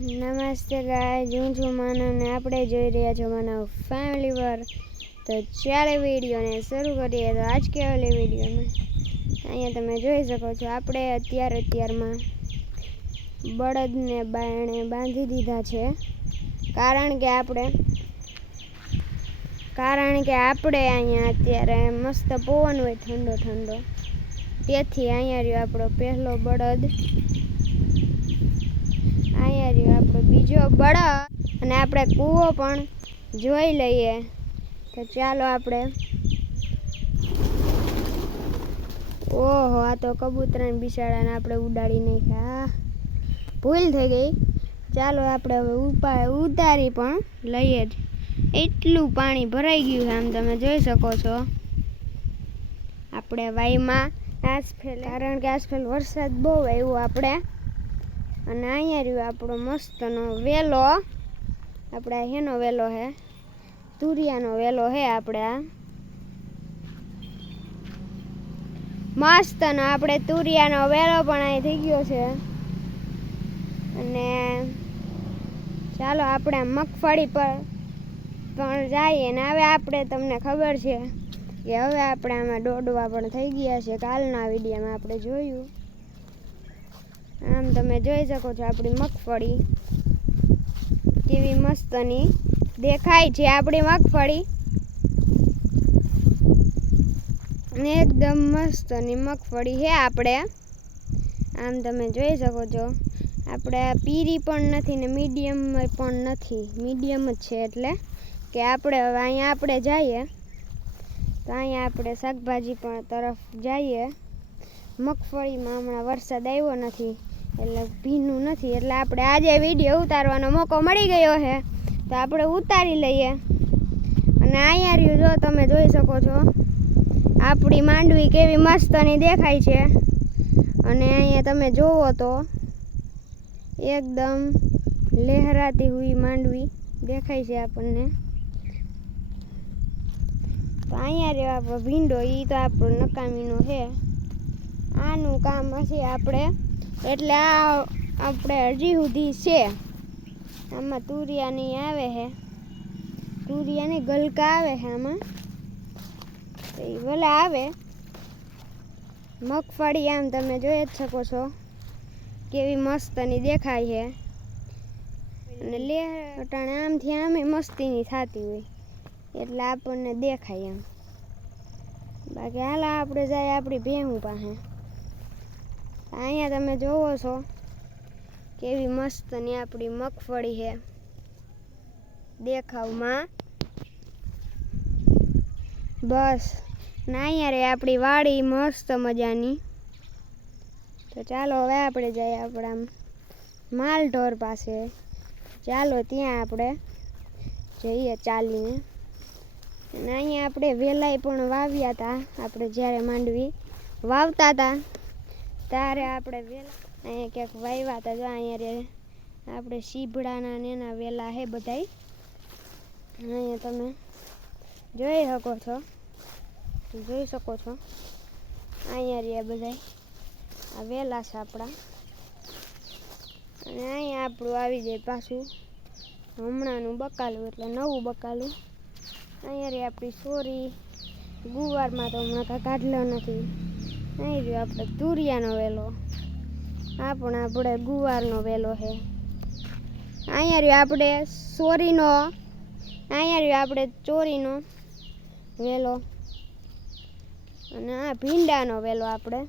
નમસ્તે ગાય હું છું માનવ ને આપણે જોઈ રહ્યા છો માનવ ફેમિલી પર. તો ચાલે વિડીયોને શરૂ કરીએ. તો આજ કેવાલી વિડીયોમાં? અહીંયા તમે જોઈ શકો છો, આપણે અત્યાર અત્યારમાં બળદને બાયણે બાંધી દીધા છે. કારણ કે આપણે, કારણ કે આપણે અહીંયા અત્યારે મસ્ત પવન હોય ઠંડો ઠંડો. તેથી અહીંયા રહ્યો આપણો પહેલો બળદ અહીંયા રહ્યો આપણો બીજો અને આપણે કૂવો પણ જોઈ લઈએ. તો ચાલો આપણે. ઓહો આ તો કબૂતરાને બિસાડાને આપણે ઉડાડી નાખ્યા. ભૂલ થઈ ગઈ. ચાલો આપણે હવે ઉપા ઉતારી પણ લઈએ જ. એટલું પાણી ભરાઈ ગયું છે આમ તમે જોઈ શકો છો. આપણે વાયમાં આસફેલ. કારણ કે આસફેલ વરસાદ બહુ આવ્યો આપણે. અને અહીંયા રહ્યો આપણો મસ્તનો વેલો. આપણે હેનો વેલો હે. તુરિયાનો વેલો હે આપણે આ. મસ્તનો આપણે તુરિયાનો વેલો પણ અહીં થઈ ગયો છે. અને ચાલો આપણે મગફળી પર પણ જઈએ ને હવે આપણે તમને ખબર છે કે હવે આપણે આમાં દોડવા પણ થઈ ગયા છે. કાલના વિડીયોમાં આપણે જોયું. આમ તમે જોઈ શકો છો આપણી મગફળી કેવી મસ્તની દેખાય છે આપણી મગફળી. ને એકદમ મસ્તની મગફળી છે આપણે. આમ તમે જોઈ શકો છો આપણે પીરી પણ નથી ને મીડિયમ પણ નથી. મીડિયમ જ છે એટલે કે આપણે હવે અહીંયા આપણે જઈએ. તો અહીંયા આપણે શાકભાજી પણ તરફ જઈએ. મગફળીમાં હમણાં વરસાદ આવ્યો નથી, એટલે ભીનું નથી. એટલે આપણે આજે વીડિયો ઉતારવાનો મોકો મળી ગયો છે. તો આપણે ઉતારી લઈએ. અને અહીંયા રહ્યું જો તમે જોઈ શકો છો, આપણી માંડવી કેવી મસ્તની દેખાય છે. અને અહીંયા તમે જોવો તો એકદમ લહેરાતી હુઈ માંડવી દેખાય છે આપણને. તો અહીંયા રહ્યો આપણો ભીંડો એ તો આપણો નકામીનો છે. આનું કામ હશે આપણે. એટલે આ આપણે હજી સુધી છે. આમાં તુરિયાની આવે છે તુરિયાની ગલકા આવે છે આમાં. તો એ ભલે આવે. મગફળી આમ તમે જોઈ જ શકો છો કેવી મસ્તની દેખાય છે અને લે અટાણે આમથી આમે મસ્તીની થતી હોય. એટલે આપણને દેખાય એમ. બાકી હાલા આપણે જાય આપણી ભેહું પાસે. અહીંયા તમે જોવો છો કેવી મસ્તની આપણી મગફળી છે. દેખાવમાં. બસ. ના રે આપણી વાડી, મસ્ત મજાની. તો ચાલો હવે આપણે જઈએ આપણા માલ ઢોર પાસે. ચાલો ત્યાં આપણે જઈએ ચાલીને. અને અહીંયા આપણે વેલાઈ પણ વાવ્યા હતા. આપણે જ્યારે માંડવી વાવતા હતા. ત્યારે આપણે વેલા અહીંયા ક્યાંક વાવ્યા હતા, જો અહીંયા આપણે શીભડાના ને એના વેલા હે બધાય. અહીંયા તમે જોઈ શકો છો. જોઈ શકો છો. અહીંયા રહ્યા બધાય. આ વેલા છે આપણા. અને અહીંયા આપણું આવી જાય પાછું. હમણાંનું બકાલું એટલે નવું બકાલું. અહીંયા રહી આપણી સોરી. ગુવારમાં તો હમણાં કાંઈ કાઢલો નથી. અહીં રહ્યો આપણે તુરિયાનો વેલો. આ પણ આપણે ગુવારનો વેલો છે અહીંયા રહ્યો આપણે સોરીનો અહીંયા રહ્યો આપણે ચોરીનો વેલો. અને આ ભીંડાનો વેલો આપણે.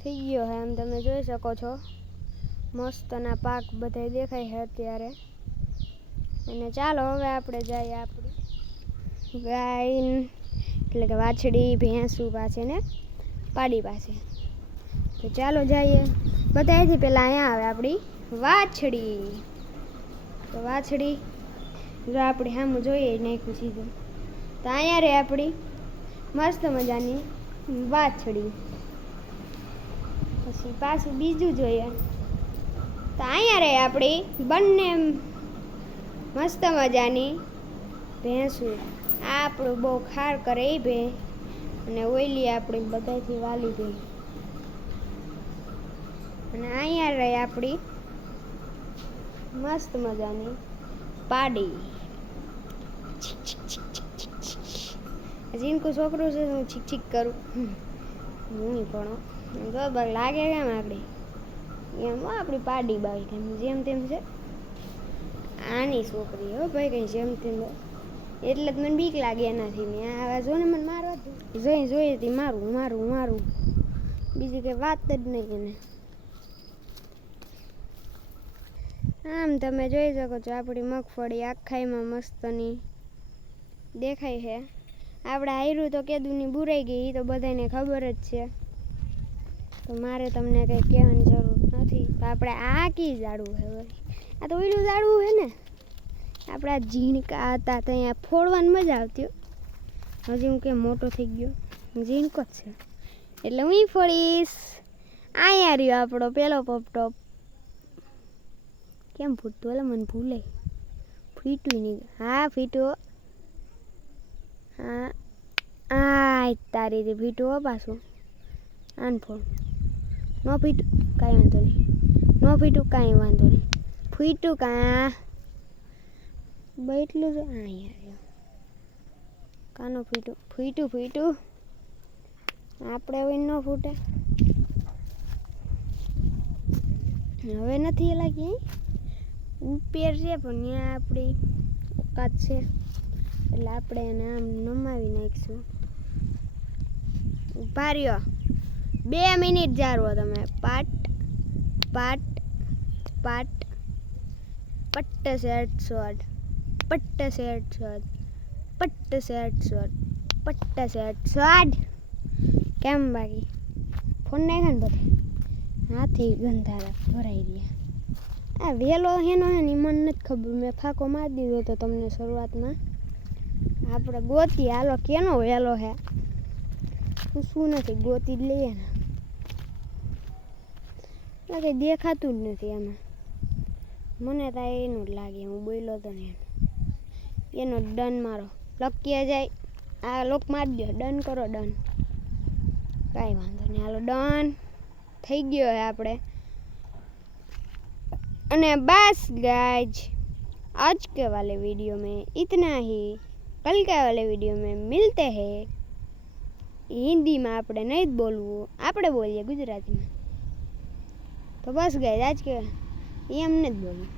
થઈ ગયો છે આમ તમે જોઈ શકો છો. મસ્તના પાક બધા દેખાય છે અત્યારે. અને ચાલો હવે આપણે જઈએ આપણી. ગાય એટલે કે વાછડી, ભેંસું પાસે ને પાડી પાસે. તો ચાલો જઈએ. બધાથી પહેલાં અહીંયા આવે આપણી વાછડી. તો વાછડી, જો આપણે સામું જોઈએ નાખ્યું સીધું. તો અહીંયા રે આપણી મસ્ત મજાની વાછડી. પછી પાછું બીજું જોઈએ. તો અહીંયા રહે આપણી બંને મસ્ત મજાની ભેંસું. આ આપણું બહુ ખાર કરે એ ભે. અને ઓઈલી આપણી બધાથી વાલી ગઈ અને અહીંયા રહી આપણી મસ્ત મજાની પાડી. જીનકું છોકરું છે હું છીક છીક કરું. હું. પણ બરાબર લાગે કેમ આપણી? એમ આપણી પાડી બાઈ કેમ જેમ તેમ છે. આની છોકરી હો ભાઈ, કઈ જેમ તેમ. એટલે જ મને બીક લાગે એનાથી ને આ જો મને મારવા જોઈ જોઈ જોઈએ તી મારું મારું મારું. બીજી કઈ વાત જ નહીં એને. આમ તમે જોઈ શકો છો, આપણી મગફળી આખાઈમાં મસ્તની દેખાય છે. આપણે હાર્યું તો કેદુની બુરાઈ ગઈ એ તો બધાને ખબર જ છે. તો મારે તમને કંઈ કહેવાની જરૂર નથી. તો આપણે આ કી જાડવું છે? હવે આ તો ઓઈલું જાડવું છે ને? આપણા ઝીણકા હતા તો અહીંયા ફોડવાની મજા આવતી હજી હું કે મોટો થઈ ગયો. ઝીણકો જ છે? એટલે હું ફોડીશ. અહીંયા રહ્યો આપણો પેલો પોપટોપ. કેમ ફૂટતું? એટલે મને ભૂલે. ફીટું નહીં. હા, ફીટો હા. આ તારી રીતે ફીટો પાછું. આન ફોન ન ફીટું. કાંઈ વાંધો નહીં. ન ફીટું કાંઈ વાંધો નહીં. ફીટું કાં? બેટલું છે અહીંયા કાનો ફૂટ્યું ફૂટ્યું ફૂટ્યું આપણે હવે ન ફૂટે હવે નથી લાગી ઉપેર છે પણ ત્યાં આપણી ઓકાત છે એટલે આપણે એને આમ નમાવી નાખીશું ઊભા બે મિનિટ જારવો તમે. પાટ પાટ પાટ. પટ્ટ આઠસો શોટ પટ્ટ સેટ સ્વાદ પટ્ટ સેટ સ્વાદ પટ્ટ સેટ સ્વાદ કેમ બાકી? ફોન નાખ્યા ને બધે? હાથી ગંધારા ભરાઈ ગયા. આ વહેલો હેનો હે મને નથી ખબર. મેં ફાંકો મારી દીધો હતો તમને શરૂઆતમાં. આપણે ગોતી, હાલો, કેનો વહેલો હે? હું શું નથી, ગોતી જ લઈએ ને. એટલે કંઈ દેખાતું જ નથી એમાં. મને તો એનું જ લાગે, હું બોલ્યો તો ને. એનો ડન મારો લકીએ જાય આ લોક મારી દો ડન કરો ડન કાંઈ વાંધો નહીં હાલો ડન થઈ ગયો હે આપણે અને બસ गाइज आज के वाले वीडियो में इतना ही कल के वाले वीडियो में मिलते हैं હિન્દીમાં આપણે નહીં જ બોલવું આપણે બોલીએ ગુજરાતીમાં તો બસ ગાઈઝ આજ કે એમ નથી બોલવું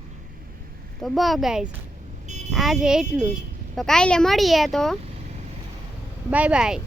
તો બ ગાઈઝ આજે એટલું જ. તો કાલે મળીએ તો. Bye bye